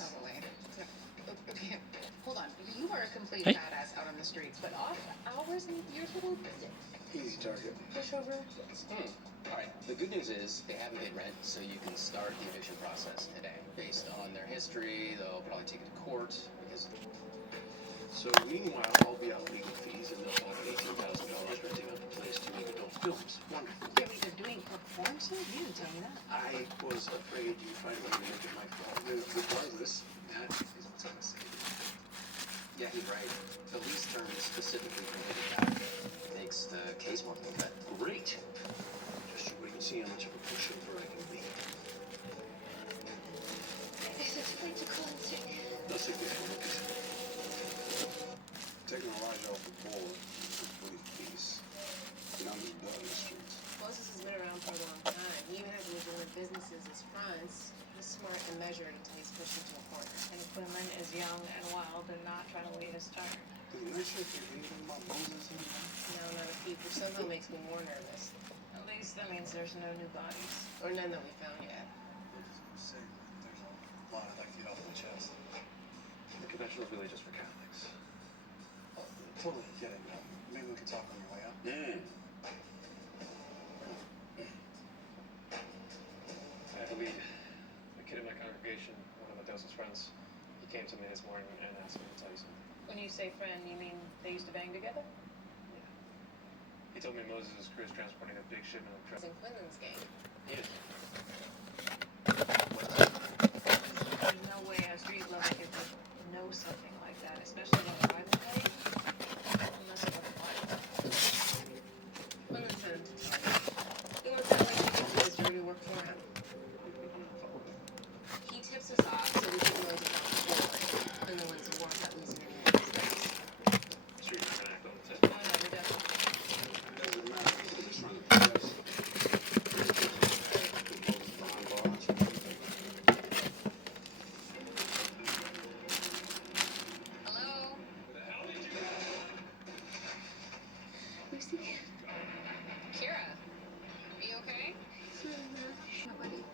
Totally. Okay, hold on. You are a complete Hey. badass out on the streets, but off hours and you're total visit. Easy target. Pushover. Alright, the good news is they haven't paid rent, so you can start the eviction process today. Based on their history, they'll probably take it to court because. So meanwhile, I'll be out legal fees and they'll have $18,000 renting out the place to make adult films. Wonderful. Yeah, wait, they're doing performances? You didn't tell me that. I was afraid you'd find a way to make it my fault. Regardless, that is what's on the side. Yeah, he's right. The lease term is specifically prohibited that. Makes the case more clear cut. Great. Just you wait and see how much of a pushover I can be. Is it too late to call in sick? No significant. Taking Elijah off the board is a brief piece. Now he's done in the streets. Moses has been around for a long time. He even has legitimate businesses as fronts. He's smart and measured until he's pushed into a corner. And Quinlan is young and wild and not trying to wait his turn. Did I say anything about Moses anymore? No, not a peep, which somehow makes me more nervous. At least that means there's no new bodies. Or none that we found yet. I was just gonna say, there's a lot I'd like to get off my chest. The convention is really just for Catholics. Oh, totally get it. Maybe we could talk on your way out. I believe a kid in my congregation, one of Medosa's friends, he came to me this morning and asked me to tell you something. When you say friend, you mean they used to bang together? Yeah. He told me Moses' crew is transporting a big shipment of It's drugs. in Quinlan's game. He is. There's no way a street level kid would know something like that, especially in a private way. Unless it was a party. Quinlan sent him to tell me. He wants that way to do his dirty work for him. He tips us off so we can know about the board. Quinlan wins the war that losing any of his guys. Sure you're not gonna act on the tip. Oh, no, we're definitely. Doesn't matter. We're just trying to pay us. Hello? Lucy? Kira? Are you okay? Nobody.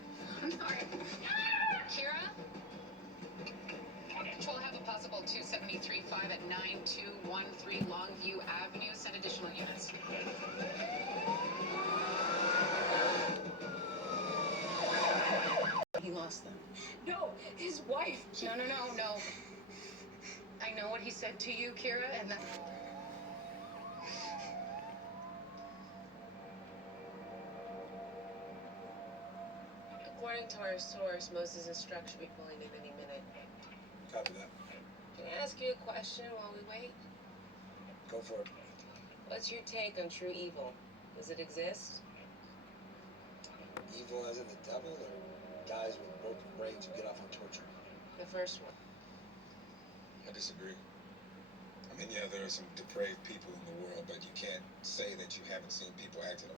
I'm sorry. Kira? Control have a possible 273.5 at 9213 Longview Avenue. Send additional units. He lost them. No, his wife. No. I know what he said to you, Kira, and that. According to our source, Moses' truck should be pulling in any minute. Copy that. Can I ask you a question while we wait? Go for it. What's your take on true evil? Does it exist? Evil as in the devil, or guys with broken brains who get off on torture? The first one. I disagree. I mean, yeah, there are some depraved people in the world, but you can't say that you haven't seen people act in a